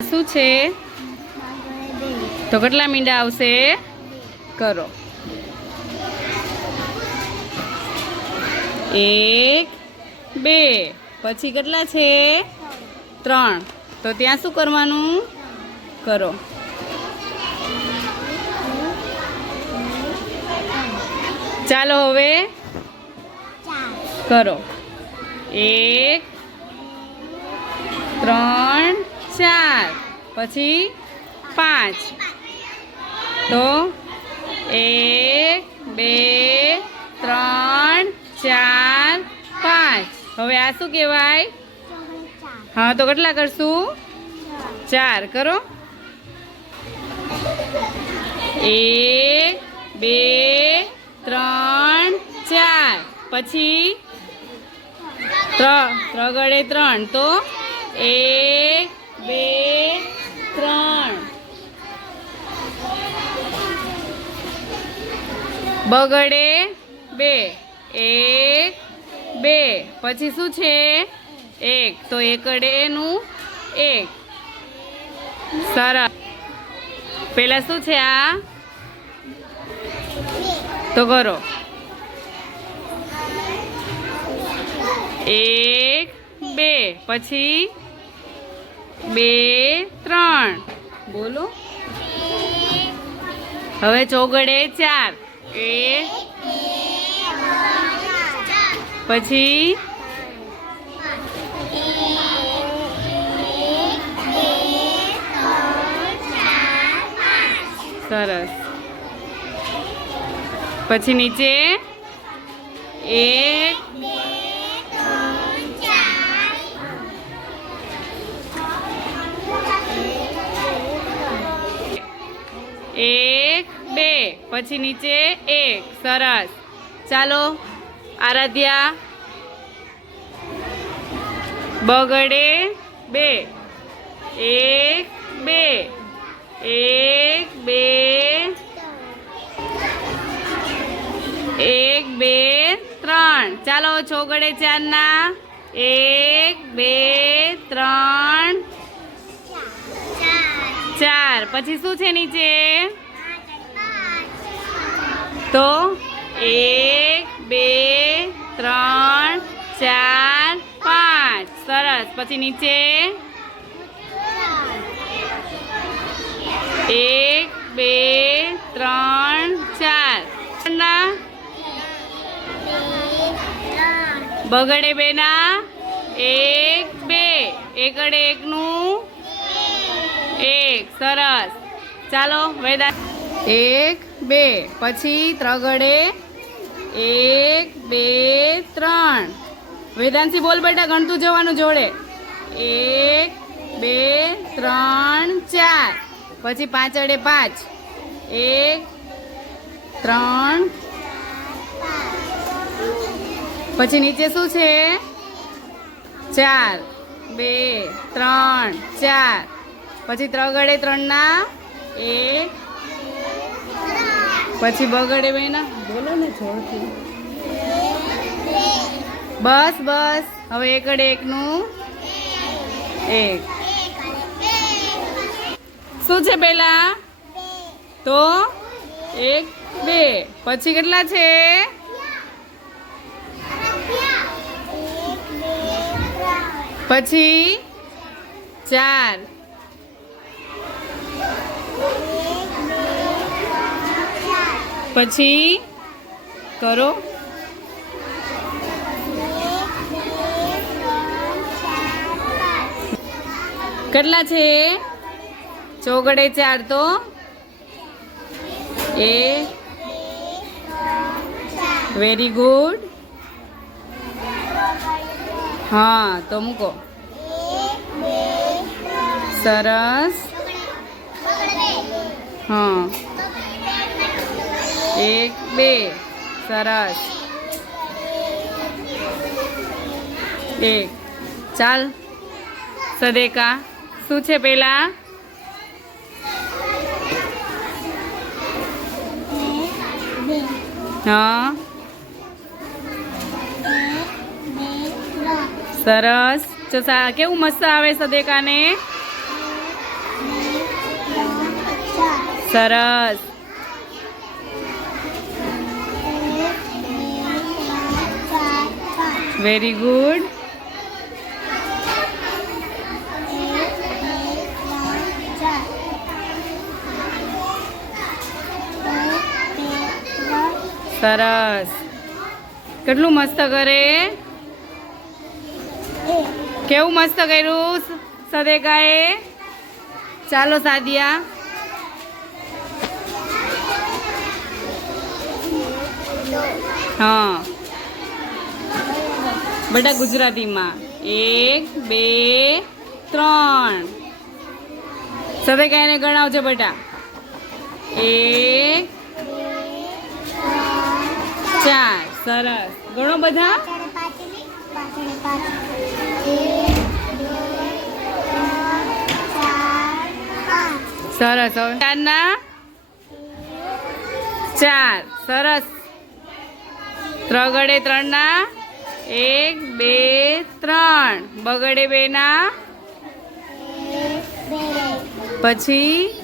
શું છે? તો કેટલા મીંડા આવશે? કરો. એક બે. પછી કેટલા છે? ત્રણ. તો ત્યાં શું કરવાનું? કરો. ચાલો હવે કરો. એક ત્રણ ચાર, પછી પાંચ. તો એક, બે, ત્રણ, ચાર, પાંચ. હવે આ શું કહેવાય? હા, તો કેટલા કરશું? ચાર. કરો. એક, બે, ત્રણ, ચાર. પછી ત્રગડે ત્રણ. તો એક બે, ત્રણ. બગડે બે, એક, બે. પછી શું છે? એક. તો એકડેનું એક. સરસ પેલા શું છે આ? તો કરો. એક, બે. પછી બે ત્રણ. બોલો. હવે ચોગડે ચાર. એ પછી? સરસ. પછી નીચે? એક બે પછી નીચે એક સરસ. ચાલો આરાધ્યા. બગડે બે. એક બે. એક બે. એક બે ત્રણ. ચાલો છોગડે ચારના. એક બે ત્રણ. ચાર. પછી શું છે નીચે? તો એક, બે, ત્રણ, ચાર, પાંચ. સરસ. પછી નીચે. એક, બે, ત્રણ, ચાર. બગડે બેના. એક, બે. એકડે એકનું. એક. સરસ. ચાલો વેદા એક, બે. પછી ત્રગડે એક, બે, ત્રણ. વેદાંશી બોલ બેટા, ગણતું જવાનું જોડે. એક, બે, ત્રણ, ચાર. પછી પાંચડે પાંચ. એક, ત્રણ. પછી નીચે શું છે? ચાર. બે, ત્રણ, ચાર. પછી ત્રગડે ત્રણના એક પછી બગડે બેના બોલો ને જોરથી. બસ બસ. હવે એકડે એકનું. એક. શું છે પેલા? તો એક બે. પછી કેટલા છે? પછી ચાર. પછી કરો. કેટલા છે? ચોગડે ચાર તો. એ. વેરી ગુડ હા તો મૂકો. સરસ. હા. એક, બે. સરસ. એક. ચાલ. સદેકા, શું છે પેલા? હા. સરસ. જો કેવું મસ્ત આવે સદેકાને? સરસ. વેરી ગુડ સરસ કેટલું મસ્ત કરે? કેવું મસ્ત કર્યું સદેકાએ ચાલો સાદિયા. હા. બેટા ગુજરાતીમાં. એક, બે, ત્રણ. સદેકાઈને ગણાવજો બેટા. એક, ચાર. સરસ. ઘણો બધા. સરસ. હવે ચારના. ચાર. સરસ. ત્રગડે ત્રણના. એક બે ત્રણ. બગડે બેના? પછી?